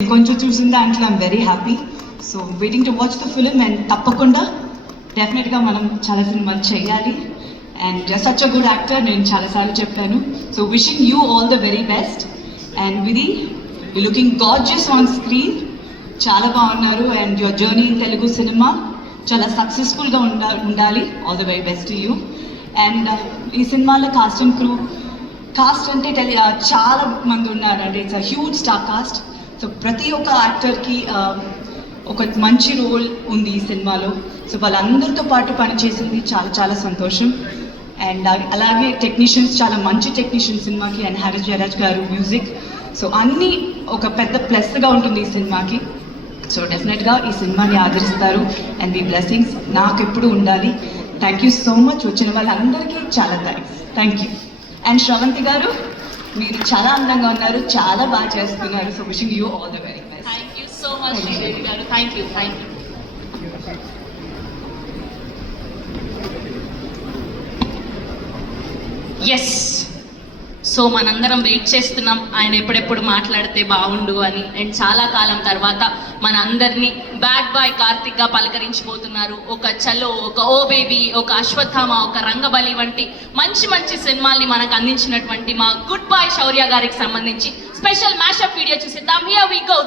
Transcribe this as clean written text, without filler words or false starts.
కొంచెం చూసిన దాంట్లో I'm very happy. So waiting to watch the film and తప్పకుండా డెఫినెట్గా మనం చాలా సినిమాలు చేయాలి. And such a good actor నేను చాలాసార్లు చెప్పాను. So wishing you all the very best. And Vidhi you looking gorgeous on screen, చాలా బాగున్నారు. And your journey in Telugu cinema చాలా సక్సెస్ఫుల్గా ఉండాలి. All the very best you. And ఈ సినిమాలో కాస్ట్ అండ్ క్రూ, కాస్ట్ అంటే చాలా మంది ఉన్నారండి. It's a huge star cast. So ప్రతి ఒక్క యాక్టర్కి ఒక మంచి రోల్ ఉంది ఈ సినిమాలో. సో వాళ్ళందరితో పాటు పనిచేసింది చాలా చాలా సంతోషం. అండ్ అలాగే టెక్నీషియన్స్, చాలా మంచి టెక్నీషియన్ సినిమాకి. అండ్ హారిస్ జయరాజ్ గారు మ్యూజిక్. సో అన్నీ ఒక పెద్ద ప్లస్గా ఉంటుంది ఈ సినిమాకి. సో డెఫినెట్గా ఈ సినిమాని ఆదరిస్తారు. అండ్ మీ బ్లెస్సింగ్స్ నాకు ఎప్పుడు ఉండాలి. Thank you so much. వచ్చిన వాళ్ళందరికీ చాలా thanks. Thank you. And Sravanthi garu, మీరు చాలా అందంగా ఉన్నారు, చాలా బాగా చేస్తున్నారు. So wishing you all the very best. Thank you so much Sridevi garu. Thank you. Yes, so మనందరం వెయిట్ చేస్తున్నాం ఆయన ఎప్పుడెప్పుడు మాట్లాడితే బాగుండు అని. అండ్ చాలా కాలం తర్వాత మన అందరినీ బ్యాడ్ బాయ్ కార్తిక్గా పలకరించిపోతున్నారు. ఒక చలో, ఒక ఓ బేబీ, ఒక అశ్వత్థామ, ఒక రంగబలి వంటి మంచి మంచి సినిమాల్ని మనకు అందించినటువంటి మా గుడ్ బాయ్ శౌర్య గారికి సంబంధించి స్పెషల్ మ్యాషప్ వీడియో చూసిద్దాం. Here we go.